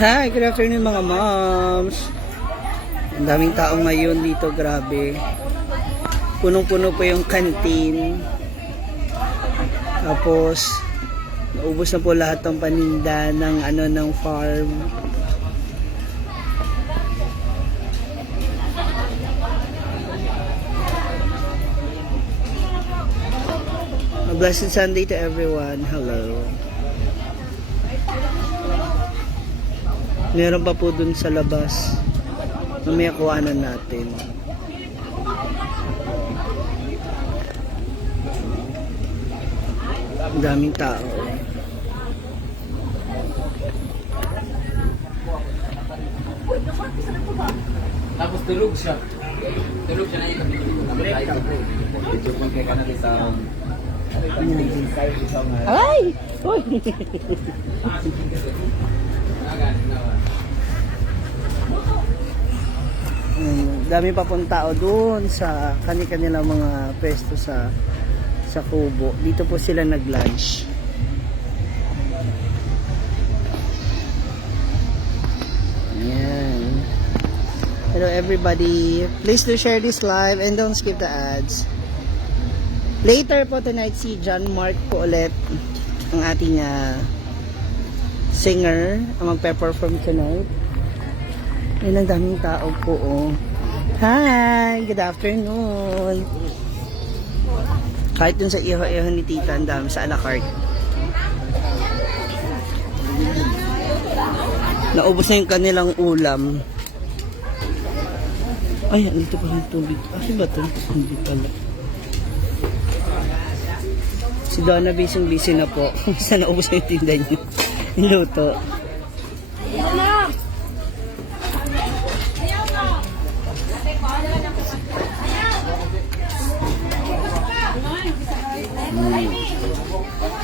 Hi, good afternoon mga moms. Ang daming tao ngayon dito, grabe. Punong-puno po yung canteen. Tapos naubos na po lahat ng paninda ng farm. A blessed Sunday to everyone. Hello. Meron pa po dun sa labas. Mamaya kuhanan natin. Ang daming tao. Tapos tulog siya. Tulog siya na yung video mo kay kanang isang Ay! Uy! Dami pa pong tao doon sa kanilang mga pwesto sa Kubo. Dito po sila nag-lunch. Ayan. Hello everybody. Please do share this live and don't skip the ads. Later po tonight si John Mark po ulit ang ating singer ang magpe-perform tonight. Yan ang daming tao po oh. Hi! Good afternoon! Kahit dun sa iho-iho ni Tita ang dami sa a la carte. Naubos na yung kanilang ulam. Ay, andito pa yung tubig. Ano ba ito? Hindi pala. Si Donna busy na po. Saan naubos na yung tinda niyo? Niluto.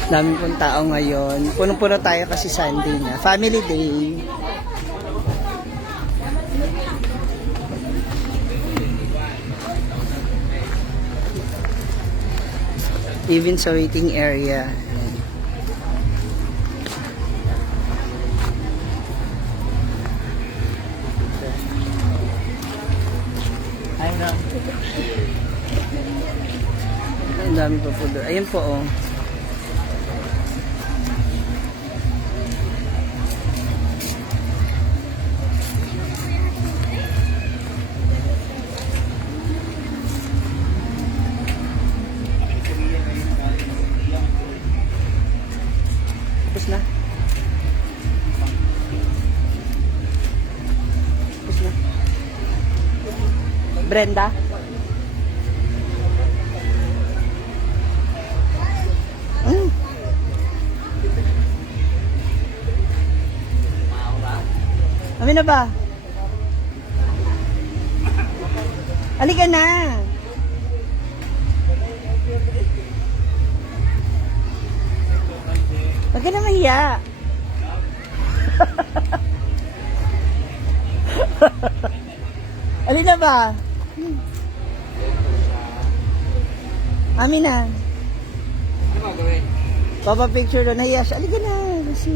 Dami pong tao ngayon. Punong-puno tayo kasi Sunday na. Family Day. Even sa waiting area. Ang dami pa po doon. Ayun po oh. Tapos na. Brenda? Amin na ba? Halika na. Huwag ka na mahiya. Alin na ba? Amin na. Ano ba gawin? Papa picture na nahiya siya. Alin ka na. Kasi...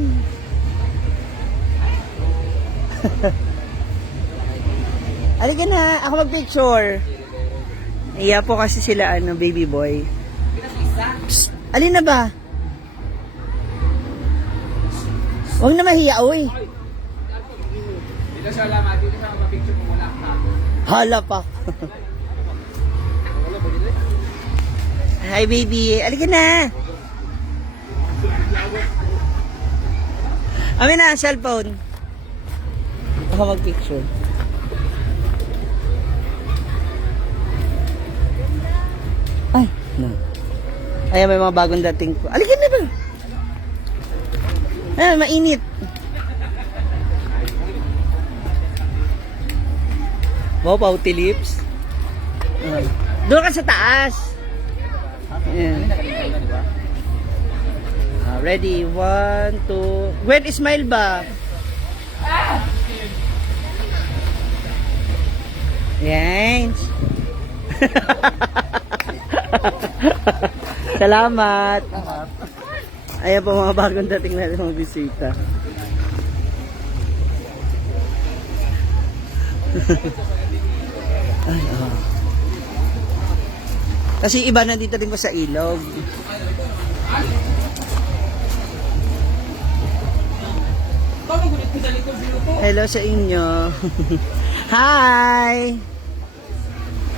Alin ka na. Ako mag-picture. Nahiya po kasi sila, baby boy. Psst. Alin na ba? Huwag na mahiya, uy. Dito siya lamat, dito siya mapapicture kung wala ka. Hala pa. Wala ba dito? Hi, baby. Alika na. Amin na, cellphone. Ako mag-picture. Ay, no. Ay, may mga bagong dating po. Alika na ba? Ah, mainit. Wow, pouty lips. Doon ka sa taas. Ayan. Ready? 1, 2. Gwen, smile ba? Yan. Salamat. Ayan po mga bagong dating natin mga bisita. Ay, oh. Kasi iba na dito din ko sa ilog. Hello sa inyo. Hi!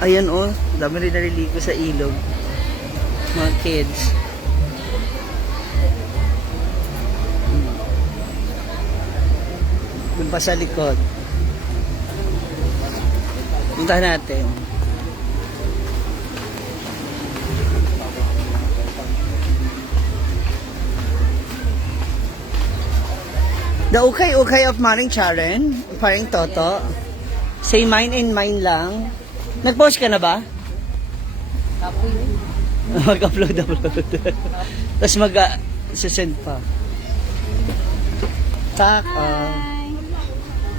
Ayan oh, dami rin naliligo sa ilog. Mga kids. Doon pa sa likod. Punta natin. The ukay-ukay of Maring Charen, Paring Toto. Say mine and mine lang. Nag-post ka na ba? Mag-upload. Tapos mag-send pa. Tak,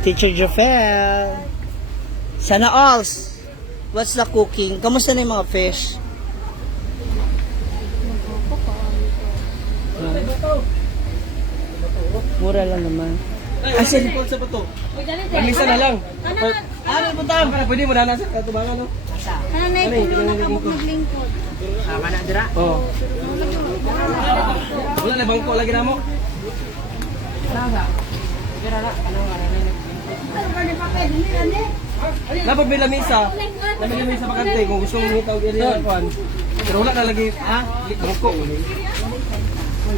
Teacher Jafel. Sana alls. What's the cooking? Kamusta na yung mga fish? Mura lang naman. Asin po sa bato. Lamisa na lang. Ano punta? Para pwede mo na nasa katubangan no. Nanay ko nung nakabuk naglingkod. Sama na dira. Oo. Wala na bangko lagi na mo. Napag may lamisa. May lamisa bakante kung gusto mong ngitaw area kuan. Pero wala na lagi bangko.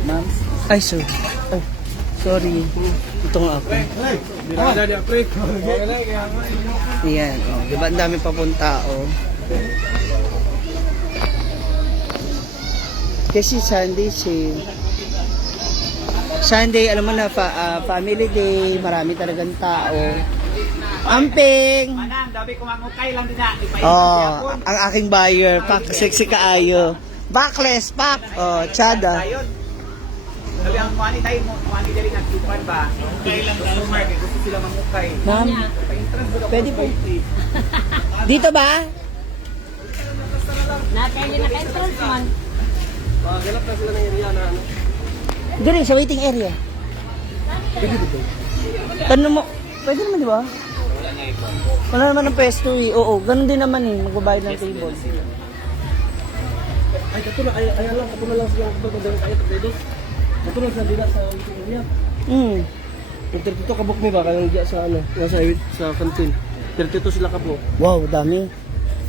Ma'am? Ay, sorry. Oh, sorry. Ito nga ako. Ayan, oh. Diba ang dami papunta, oh. Kasi Sunday, alam mo na, family day, marami talagang tao. Amping! Manang, dabi ko mangukay lang din na. Oh, ang aking buyer, pak, sexy kaayo. Backless, pak! Oh, tsada. Sabi ang kuwani tayo mo, kuwani dali nagsupan ba? Ukay lang daw. Gusto sila mangukay. Ma'am, pwede po. Dito ba? Natay na entrance man. Magalap na sila ng area na ano. Dito, sa waiting area. Pwede dito. Tanong mo, pwede naman di ba? Wala naman ang pwesto eh. Oo, ganun din naman eh. Magbabayad ng table. Ay, kato na, ay lang, kato na lang sila ang pagpapadalang kayo, kato kato lang sila dila sa area. Yung 32 kabok mi ba, kayong diya sa ano, sa kantin. 32 sila kabok. Wow, dami.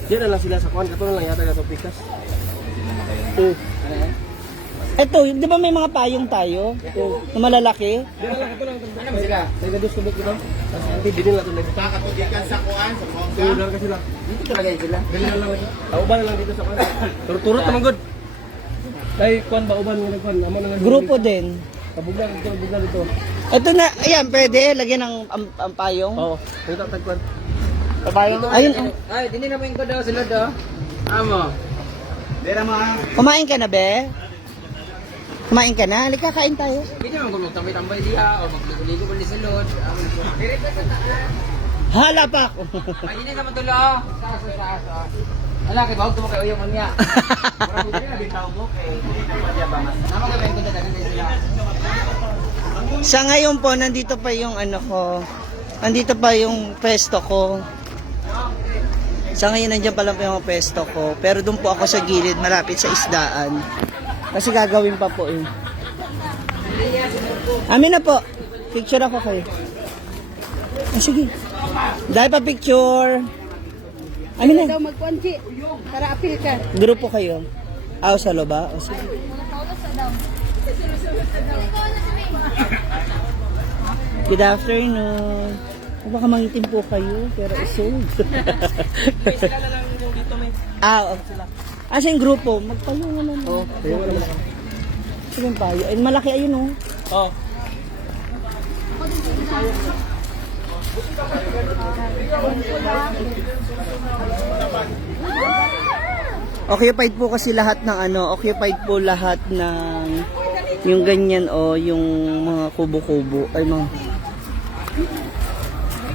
Diyan na lang sila sa kuan, kato na lang yata sa pikas. Oo. Eto, di ba may mga payong tayo? Na malalaki? Diyan na lang, kato lang. Ano ba sila? Sa gados kabok dito. Sa kantin, din nila ito. Kakatudikan sa kuan, sa bongga. Dito lang sila. Dito talaga yun sila. Dili na lang lagi. Uban na lang dito sa kuan. Turut naman good. Dahil kuan ba uban nga kuan, amo na lang. Grupo din. Kabugla dito. Eto na, ayan, pwede. Lagyan ng ang payong. Oo. Dito tagkuan. Payong. Ayun, oh. Ay, dini na mo yung daw sila do. Amo. Dira mga. Kumain ka na, be? Kumain ka na? Halika, kain tayo. Hindi naman kung tambay-tambay diha o magligo-ligo pa ni sulod. Hala pa ako. Ay, hindi naman tulo. Sa. Wala, kay bawag tumo kay uyong niya. Parang hindi na bitaw mo kay hindi na pa diya ba mas. Nama ka ba yung dagan sila. Sa ngayon po, nandito pa yung ano ko. Nandito pa yung pwesto ko. Sa ngayon, nandiyan pa lang po yung pwesto ko. Pero doon po ako sa gilid, malapit sa isdaan. Kasi gagawin pa po eh. Amin na po. Picture ako kayo. Ah, sige. Dahil pa picture. Amin na. Daw magkuanji. Para apil ka. Grupo kayo. Aw, sa loba? O, sige. Good afternoon. Baka mangitim po kayo, pero isog. Sila na lang yung dito may. Asa yung grupo? Magpayo naman. Oo. Tayo na lang. Sige yung payo. Ay, malaki ayun oh. Oo. Occupied po kasi lahat ng ano, occupied po lahat ng yung ganyan oh, yung mga kubo-kubo. Ay, mga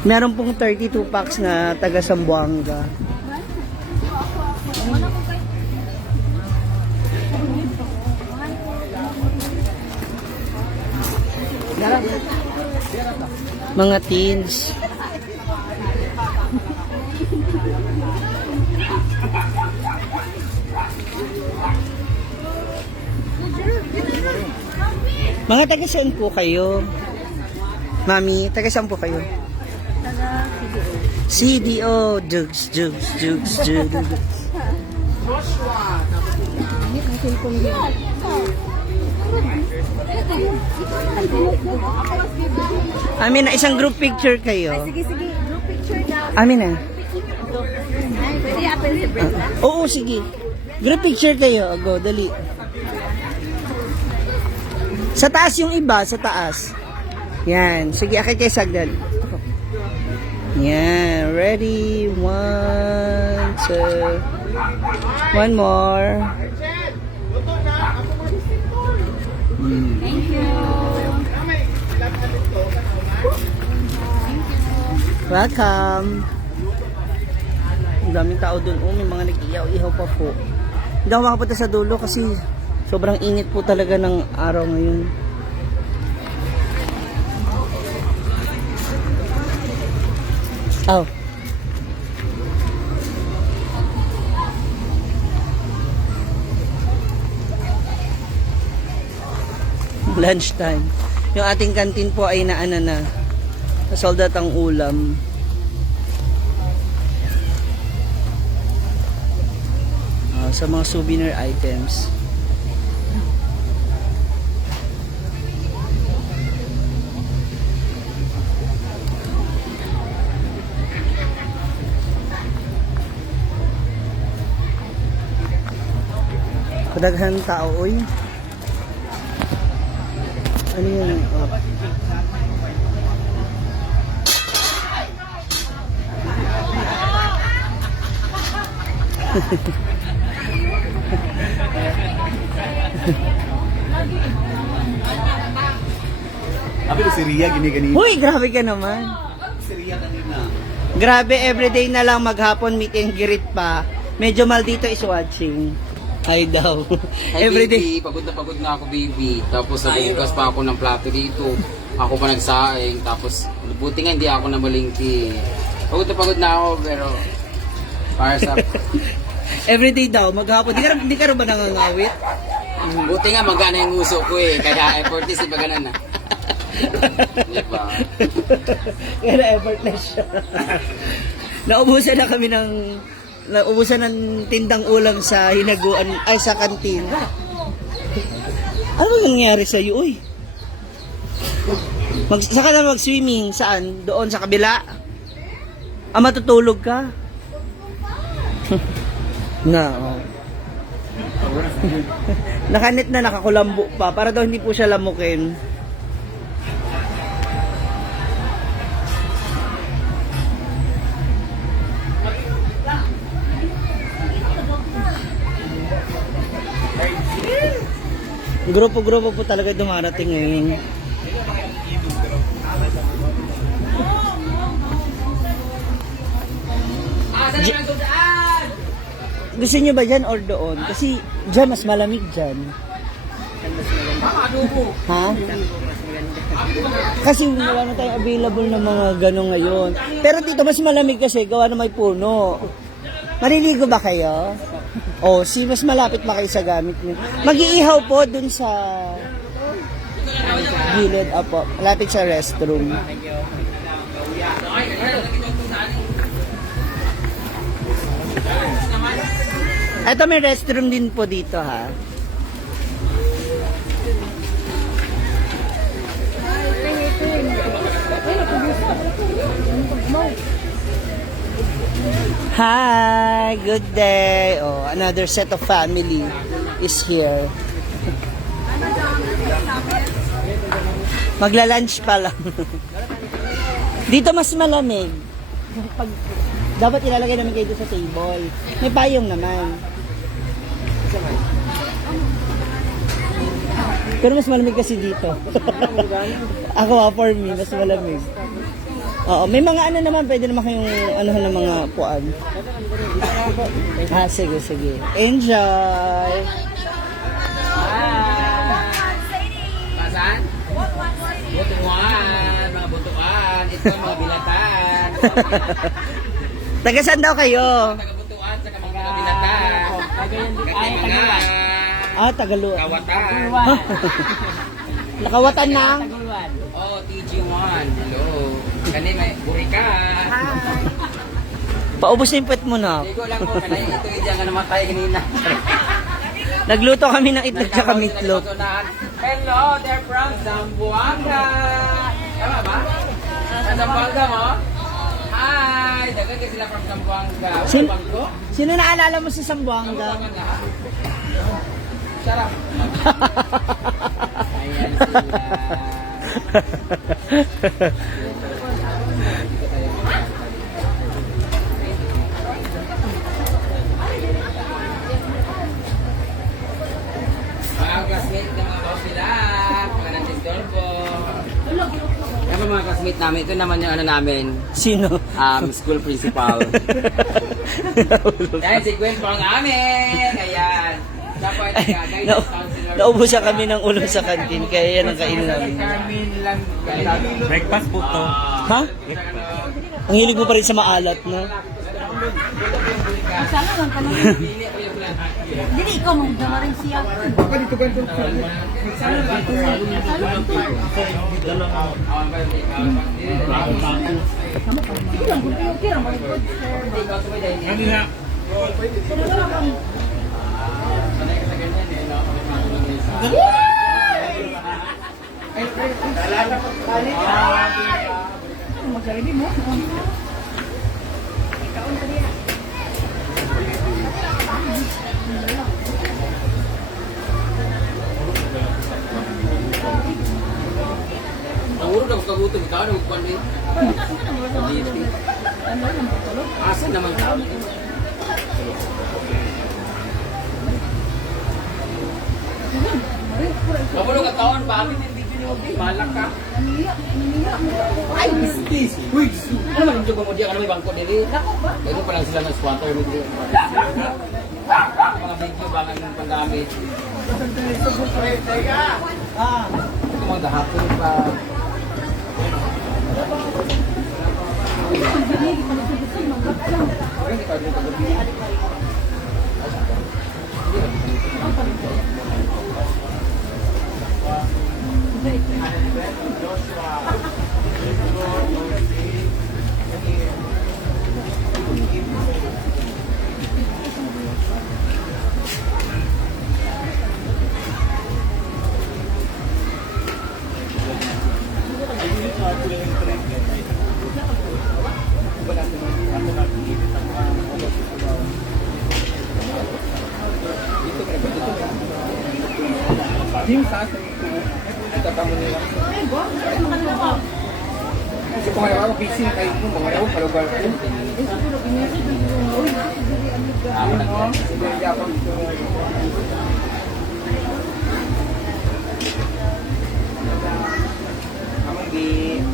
meron pong 32 packs na taga Zamboanga. Mga teens. Mga taga saan po kayo? Mami, taga saan po kayo? Taga CDO. Jugs, jugs, jugs, jugs. Amin na, isang group picture kayo. Sige, sige. Group picture daw. Amin na. Ay, pwede apple si Brenda. Oo, sige. Group picture kayo. Go, dali. Sa taas yung iba, sa taas. Yan. Sige, akit kayo sagdan. Yan. Ready? 1, 2. One more. Thank you. Welcome. Ang daming tao dun. Oh, may mga nag-iyaw-ihaw pa po. Hindi ako makapunta sa dulo kasi sobrang init po talaga ng araw ngayon. Oh. Lunch time. Yung ating kantin po ay naana na. Sold out ang ulam. Sa mga souvenir items. Kadaghan tao, oy. Ano yun? Oh. Sabi ko si Ria, gini-ganito. Uy, grabe ka naman. Si Ria kanina. Grabe, everyday na lang maghapon meet and greet pa. Medyo Maldito is watching. Ay daw. Hey, Everyday. baby, pagod na ako, baby. Tapos nagbukas pa ako ng plato dito. Ako pa nagsaing. Tapos, buti nga hindi ako namalingki. Pagod na ako, pero para sa... Everyday daw, maghapon. Di ka rin ba nangangawit? Buti nga magana yung uso ko eh. Kaya effortless, iba ganun na. Diba? Kaya effortless siya. Naubusan ng tindang ulam sa hinaguan, ay sa kantin. Ano ba nangyari sa iyo, uy? Saka na mag-swimming, saan? Doon sa kabila? Matutulog ka? Na, oh. Nakanit na, nakakulambo pa, para daw hindi po siya lamukin. Grupo-grupo po talaga dumarating ngayon. Gusto nyo ba dyan or doon? Kasi dyan mas malamig dyan. Ha? Kasi wala na tayong available na mga gano'n ngayon. Pero dito mas malamig kasi gawa na may puno. Maliligo ba kayo? O, mas malapit ba kayo sa gamit niyo? Mag-iihaw po dun sa gilid. Apo, malapit sa restroom. Ito may restroom din po dito ha. Hi, good day. Oh, another set of family is here. Magla-lunch pa lang. Dito mas malamig. Dapat ilalagay namin kayo sa table. May payong naman. Pero mas malamig kasi dito. Ako for me, mas malamig. Oo, may mga ano naman, pwede naman kayong ano ng mga puan. Sige, sige. Enjoy! Saan? Butuan, mga butuan. Ito mga bilatan. Taga saan daw kayo? Tagabutuan sa Kamangga Binatan. Katimangan. Tagalo. Kawatan. Nakawatan na. Oh, TG1. Hello. Kani may burika. Paubos na yung puwet mo na. Hindi ko lang po, kanay ito yung dyan ka namatay kanina. Nagluto kami ng itlog tsaka meatloaf. Hello, they're from Zamboanga. Tama ba? Sa Zamboanga mo? Hi! Dagan ka sila from Zamboanga. Sin- Bangko? Sino naalala mo sa Zamboanga? Sarap. Ayan sila. Mga classmate ng mga boss nila, mga nandito po. Yan mga classmate namin, ito naman yung ano namin, Sino? school principal. Yan, si Gwen po ang amin. Ayan. Dapat guidance counselor. Naubusan kami ng ulo sa kantin, kaya yan ang kainin namin. Carmen lang. Breakfast po to. Ha? Ang hilig mo pa rin sa maalat, no? Sana lang ka lang. Dili, ikaw mong dama rin siya. Magaling mo. Nahuro na kagutom ikaw, nagkuhan din. Asa naman ka? Kapulong ka taon, bakit hindi pinubi? Malak ka. Ay, bistis! Uy! Ano man yung mo diyan? Ano may bangko nili? Ito pa lang sila ng squatter mo diyan. Mga video bangan ng panggamit. Ito mga gahapon pa. Team sa atin ito. Tatamo nila. Kasi kung ayaw ako, busy na kayo mo. Mga ayaw, palugal ko.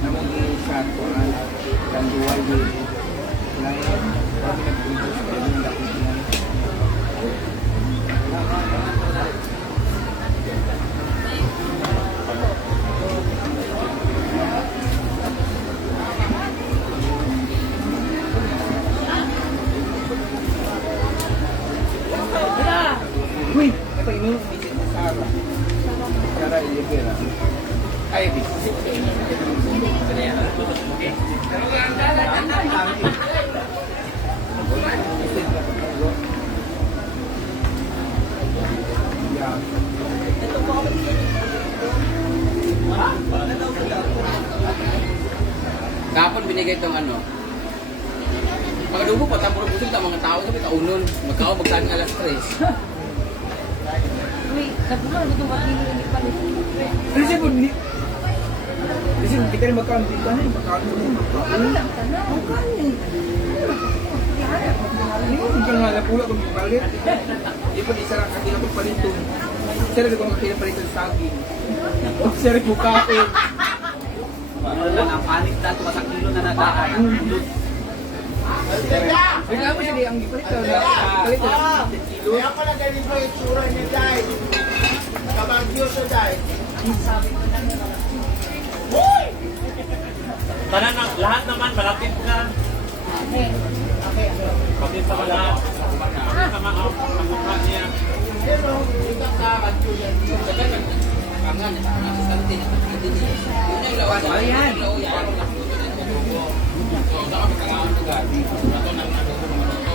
Among di shot ko ang kanduwal di. Lain, kami nagpuntos ko yung dakitingan. Uy, ito ino visit ni Sarah. Sarah Ilibera. Ay, visit. Kapon binigay itong ano. Pagkadugo pa, tapos busog ta mga tao sabi kaunon. Magkao magsabi alas 3. Uy, katulad ito wakili ni Palit. Kasi po, kasi kita rin magkaon dito. Ano yung magkaon mo? Ano lang ka na? Ang kanin. Hindi ko nga napula kung palit. Hindi po isa lang kakila ko palito. Isa rin kung kakila palito sa saging. Isa rin bukain. Wala na panik dahil masakilo na nadaan. Bigla mo siya ang gipalit na palit na 10 kilo. Kaya pala ganito yung tsura niya, Day. Kabagyo siya, Day. Lahat naman malapit na. Pagkit sa mga kamukha niya. Pero, ikaw sa bagyo yan. Kangan, nakasistante, nakasistante niya. Yun yung lawan. Ayan. Ako nakluto na yung magugo. So, saka magkakaan ko gabi. Ito nang naluto ng maluto.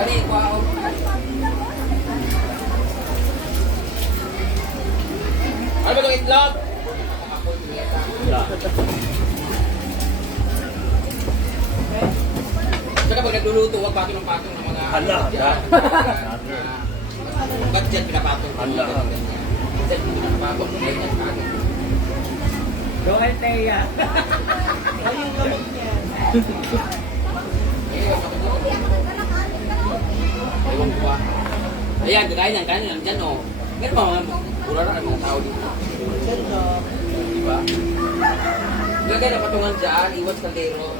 Kani, kuha ako. Ano ba itong itlog? Saka pag nagluluto, huwag patong-patong ng mga... Hala. Ba't dyan pinapatong? Hala. Dyan pinapatong. Ganyan, patong. Joel Teya. Ewan ko ba? Ayan, kain lang dyan, oh. Meron ba mga pura na mga tao dito? Diba? Lagay na patungan dyan, iwas kaldero.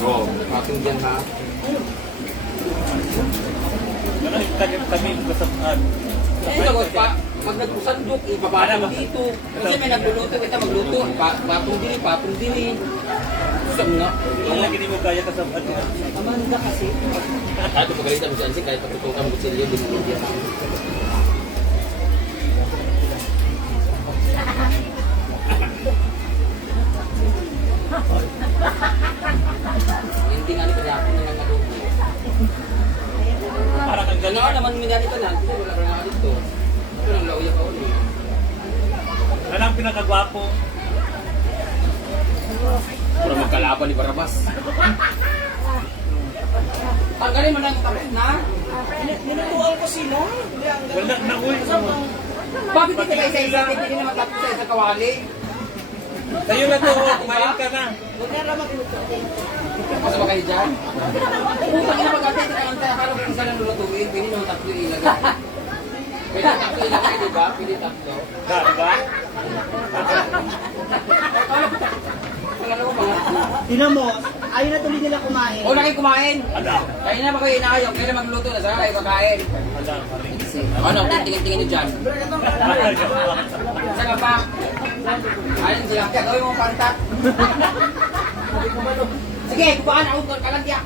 Oh, patong dyan ha. Kami kasapaan. Eh, tapos pa, pag nagkusandok, ibabala mo dito. Kasi may nagluluto, kita magluto. Patong dili. Susam nga. Yung lagi mo kaya kasapaan. Amanda kasi. Kahit pagalitan mo si Ansi, kahit pagtutukan mo kutsilyo, di mo diyan. Hindi nga ni Kanyapon na lang naluto. Para kang Ganoon naman minyan ito lang. Wala ka nga dito. Ito lang lauya ka ulit. Ano ang pinakagwapo? Pura magkalaban ni Barabas. Tanggalin mo na yung tapos na. Ninutuan ko sila. Wala na uy. Bakit hindi ka isa-isa? Hindi na matapos sa isang kawali. Sa'yo na to, kumain ka na. Masa ba kayo dyan? Kung pag napag-atay, hindi ka lang tayo. Akala ko kung saan lulutuin, pwede naman tatlo ilagay. Pwede tatlo ilagay, di ba? Pwede tatlo. Diba? Pangalawa ba nga? Tinan mo, ayaw na tuloy nila kumain. O, nakin kumain. Ala. Kaya na ba kayo inaayong? Kailan magluto na? Saan kayo kakain? Ala, maring. Ano? Tingin-tingin nyo dyan. Saan ka pa? Ayun sila. Kaya gawin mo pantat. Sige, kubakan ako doon. Kalagya.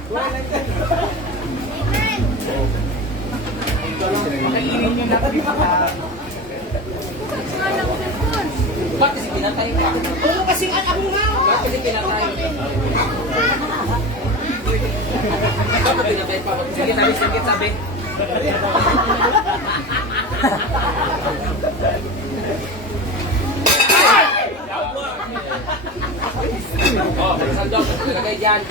Ba't kasi pinatay ka? Oo, kasi anak mo nga. Ba't kasi pinatay? Ba't pinatay pa? Sige, sabi. Oh, sandok. Lagay dyan.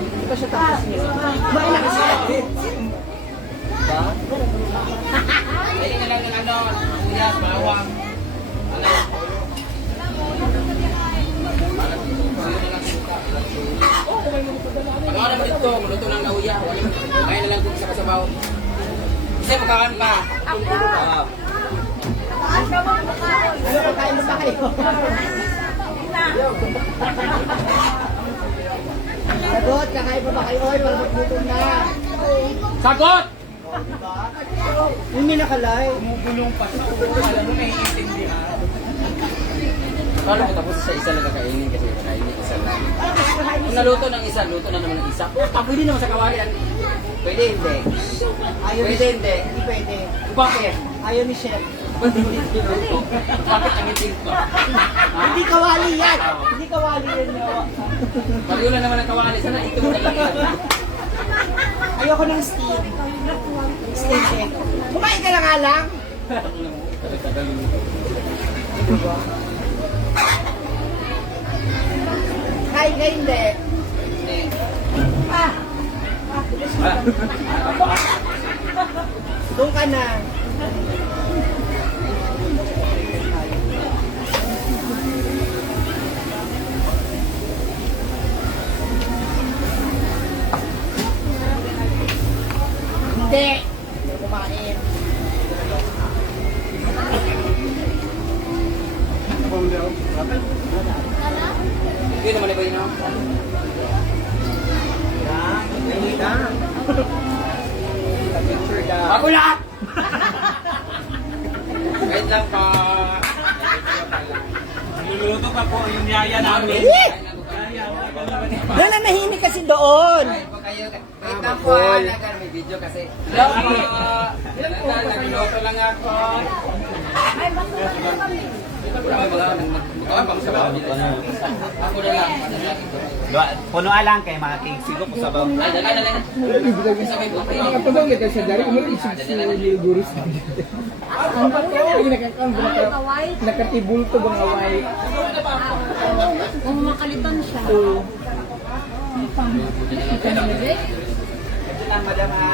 Hindi pa siya tapos niya. Kumain na kasi. Ayun na lang ng ano, sibuyas, bawang. Ano? Pagawa naman ito, maluto ng lauya. Kaya na lang kung sa kasabaw. Kasi magkakan pa. Ano, kakain mo pa kayo? Sagot, kakain mo ba kayo? Oy, wala maglutom na. Sagot! Yung may nakalay. Paano ko tapos sa isa lang kakainin kasi kakainin isa lang. Kung naluto ng isa, luto na naman ng isa. Pwede naman sa kawali. Pwede hindi. Ayaw Pwede hindi. Hindi pwede. Bakit? Ayaw ni Chef. Bakit ang itin ko? Hindi kawali yan. Hindi kawali yan. Pag yun lang naman ang kawali, sana ito mo talaga. Ayoko ng steam. Steam egg. Kumain ka na nga lang. Kain ka hindi. Doon ka na. Picture daw. Ako lahat! Wait lang pa. Niluluto pa po yung yaya namin. Doon na nahimik kasi doon. Wait lang po, may video kasi. Hello po! Nagluto lang ako. Ako na lang. Puno lang kay mga cake siguro ko sabaw. Ay, dala. Sabay po. Nakatulong kita sa dari, umalis si Gurus. Ang bato, nakatibulto bang away. Kung makalitan siya. Lang, madam ha.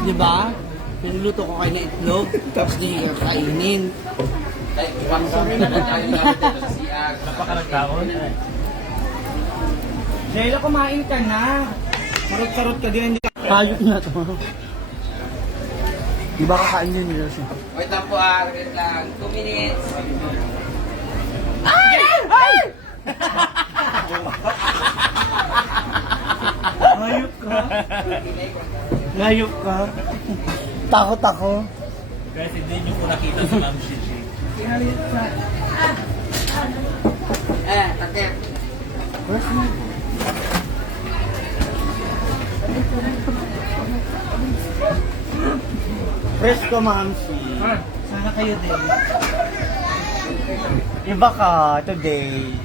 Di ba? Pinuluto ko kayo na itlog, tapos di ka kainin. Ay, pangsami na lang tayo natin dito sa CR. Napakaragtaon. Jayla, kumain ka na. Sarot-sarot ka din, hindi ka. Hayop na to. Di ba kakain yun nila siya? Wait lang po wait lang. 2 minutes. Hayop ka. Hayop ka. Takot ako. Kasi hindi nyo po nakita sa Ma'am Shishi. Takip. Fresh ko, Mamsi. Sana kayo din. Iba ka today.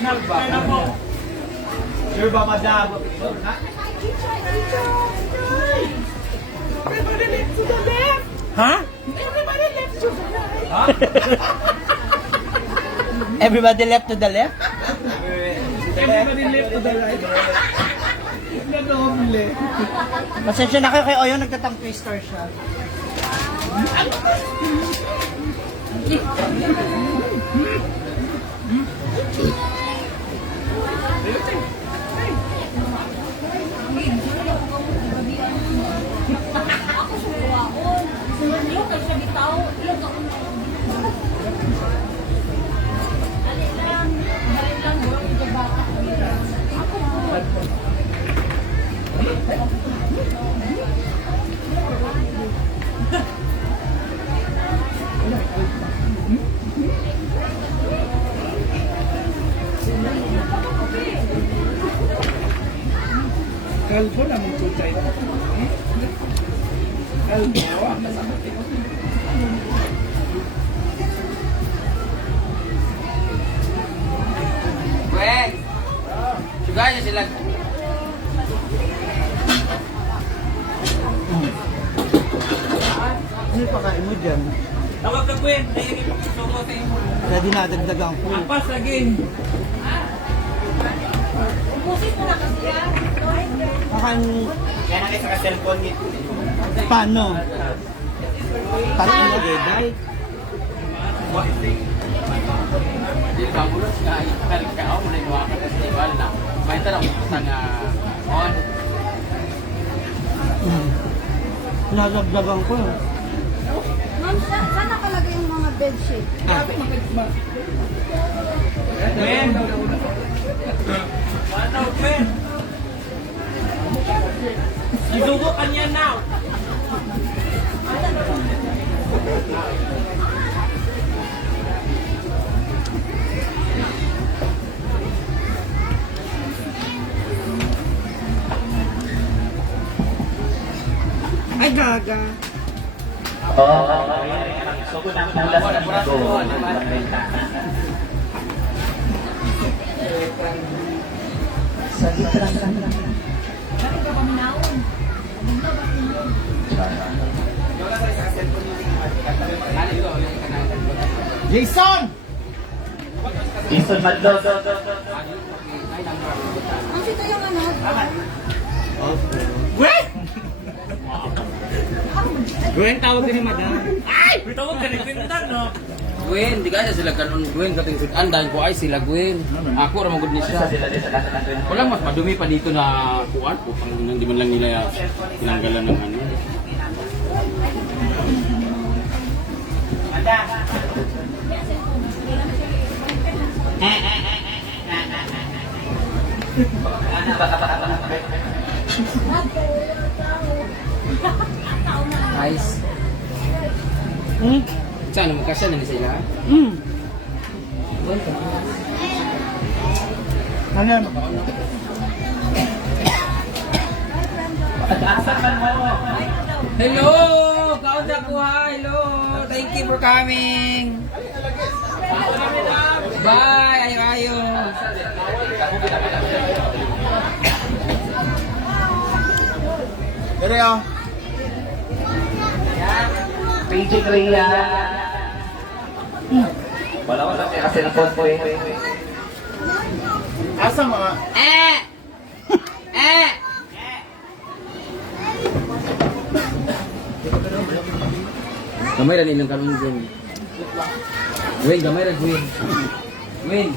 Inagba na po. Sure ba madam? Ha? Ha? Everybody left to the left? Everybody left to the right. Nag-homely. Pasensya na kayo kay Oyo, nagtatang twister siya. Kalbo naman po tayo. Kalbo. Gwen! Suga niyo sila. Ano pa kain mo dyan? Tawag ka Gwen. Dahil ipagsusuko sa inyo. Kaya dinadagdagan ko. Ampas lagi. Kakan, Kaya na kayo sa cellphone nito. paano? Paano ilagay? Hindi ba mo nga ikalit ka ako na inuwa ka festival na. May tanong sa nga on. Dinadagdagan ko. Ma'am, saan nakalagay yung mga bedsheet? Gwen. Ano Gwen? Isugo kanya now. Ay, gaga. Sugod ang mula sa Bigo. Jason! Ison Madlog. Ang ito yung ano? Gwen, tawag din ni madam. Gwen, di ka sila kanon Gwen kating andan ko ay sila Gwen. Ako ra magud ni siya. Wala mas madumi pa dito na kuan ko pang hindi man lang nila tinanggalan ng ano. Nice. Hmm? Saan mo kasya na sila? Hmm. Ano yan? Hello! Kaunta ko ha! Hello! Thank you for coming! Bye! Ayo-ayo! Dere oh. PJ Korea. Wala kasi na phone ko eh. Asa mga Eh! Eh! Gamay ra nilang karon Gwen. Gwen, gamay ra Gwen. Gwen.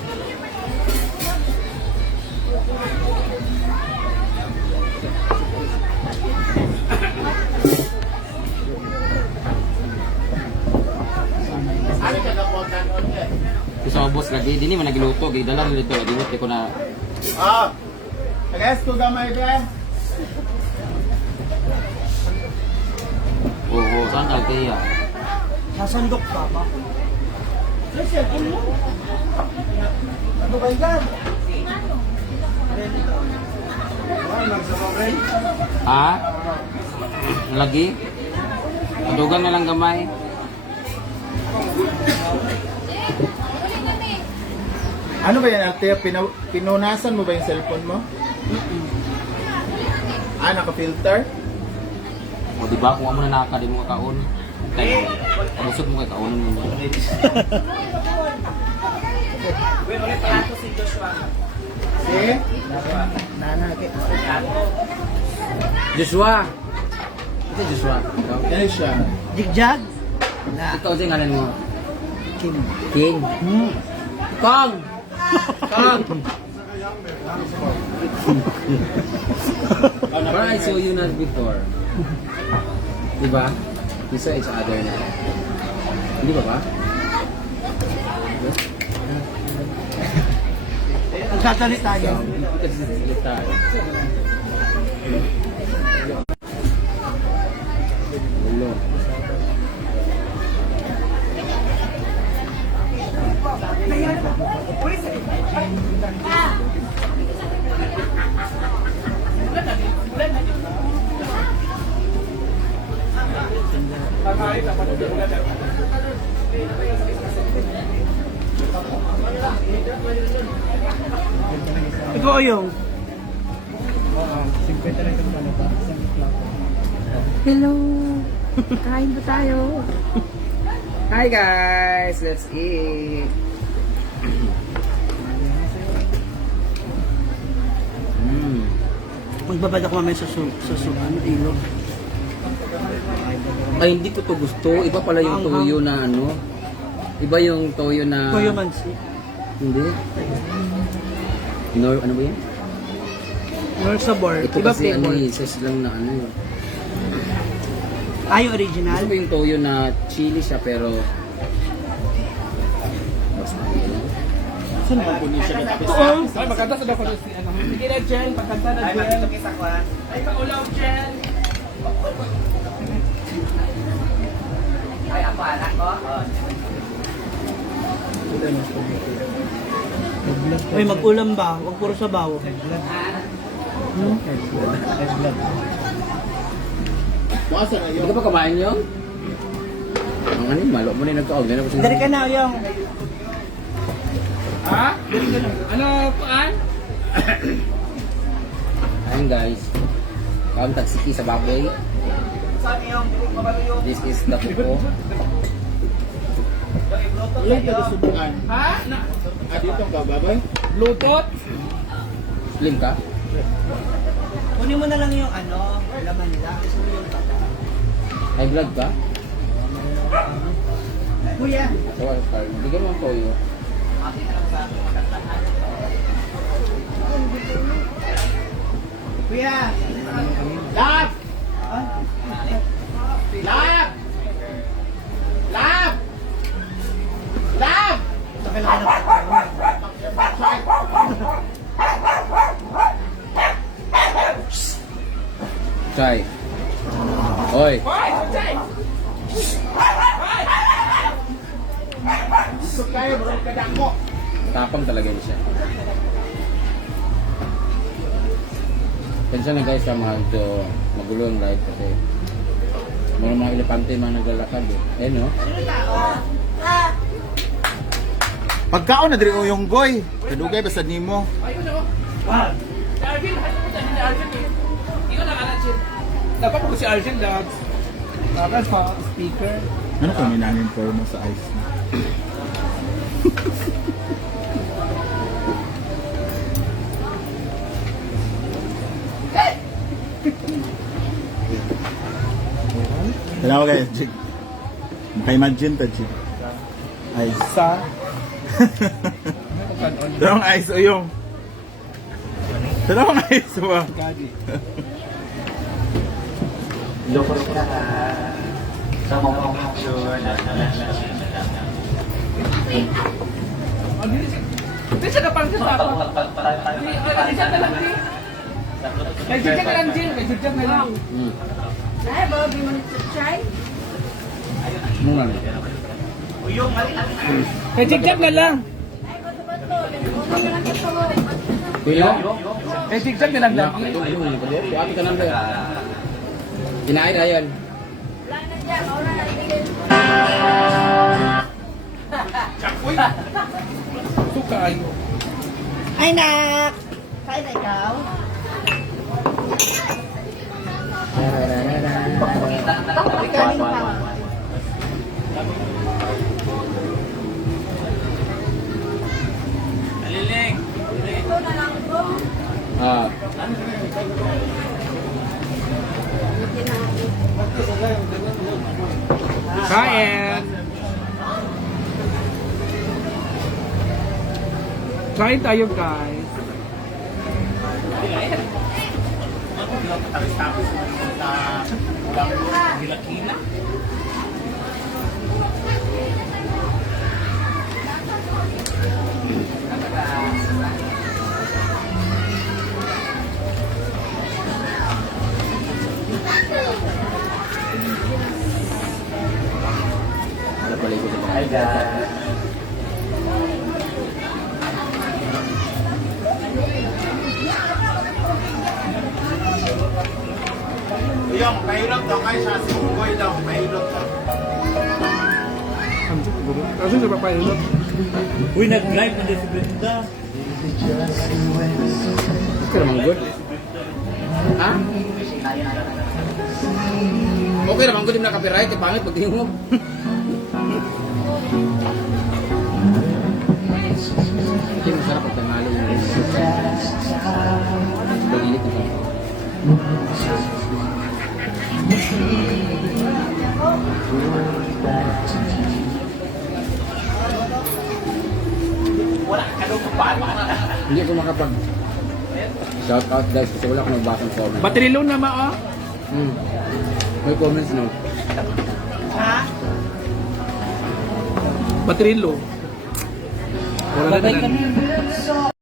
ano ka gapotan on eh? Gusto mo boss lagi, dini man nagiluto, gidala rin dito, lagi ko na. Ah. Tagas ko gamay ka. Oo, saan ka kaya? Nasandok ka ba? Ano ba yan? Ha? Lagi? Padugan na lang gamay. Ano ba yan, ate? Pinunasan mo ba yung cellphone mo? Ah, naka-filter? O diba, kung amo na naka, di mo kakaon. Tayo, pabusog mo kay kaon mo. Si? Nanake. Joshua! Ito Joshua. Ikaw? Yan siya. Jigjag? Ikaw siya ngalan mo. Kim. King. Hmm. Kong! Kong! But I saw you not before. Diba? We saw each other na. Hindi ba ba? Nagsasalita niya. Kasi salita. Ulo. Ito o yung. Hello! Kain ba tayo? Hi guys, let's eat. Magbabad ako mamaya sa ano, ilog. Ay, hindi ko to gusto. Iba pala yung toyo na ano. Iba yung toyo na... Toyo mansi. Hindi. Ano ba yan? Nor sabor. Ito Iba kasi ano flavor. eh, sauce lang na ano eh. Ay, original. Gusto ko yung toyo na chili siya pero... Saan ba po niya siya Ito ay magkanta sa dapat si ano. Sige na Jen, pagkanta na Jen. Ay paulaw Jen. Uy, mag-ulam ba? Huwag puro sabaw. Bukas na Hindi yun. ka pa kumain yun? Ang ano yung malo mo na yung nagkaog. Dari ka na, yung. Ha? Ano paan? Ayun guys. Kami tagsiki sa baboy. This is the pupo. Ilan ka subukan? Ha? Dito ka, babay? Bluetooth? Slim ka? Kunin mo na lang yung laman nila. Gusto mo yung bata. High blood ka? Kuya. So, bigyan mo ang toyo. Kuya. Lap! Lap! Lap! Lap! Chay. Oy. Gusto kayo, bro, kadak mo. Tapang talaga yun siya. Pensa na guys sa mga ito magulo ang ride kasi mga elepante mga naglalakad eh. Eh no? Pagkaon na diri yung goy. Kadugay basta nimo. Ayun ako. Si Arjun, si Arjun eh. Ikaw na kanan siya. Dapat ko si Arjun dapat. Dapat sa speaker. Ano kung minanin for mo sa ice? Hello guys, Jig. Maka-imagine ta, Jig. Ice. Sa Dalawang ice o yung. Dalawang ice ba? Gagi. Bisa ka pang sa ako. Isa na lang din. Kay Jujak na lang din. Kay Jujak na lang. Ay, bawa di mo nag-try? Muna na. Kay Jujak na lang. Ay, bato-bato. Okay lang ito. Kuya? Kay Jujak na lang lang. Ate ka nang ba? Kinain na yan. Wala na dyan. Wala na tigil. Sukay. Ay, nak! Kain na ikaw? Kanin pa. Ito na lang ito. Ah. Kain. Kain tayo guys. Ada pala ito. Hi guys. Yung, mahirap daw kayo sa sunggoy daw. Mahirap daw. Kasi sa papayot. Uy, nag-live na si Brenda. Okay naman good. Ha? Okay naman good yung na-copyright. Pangit pag tingog. Hindi masarap pag tanghali yung pag-init na sa hindi ko makapag shout out guys kasi wala akong nagbasang comment. Battery low na ma May comments no. Ha? Battery low. Wala na.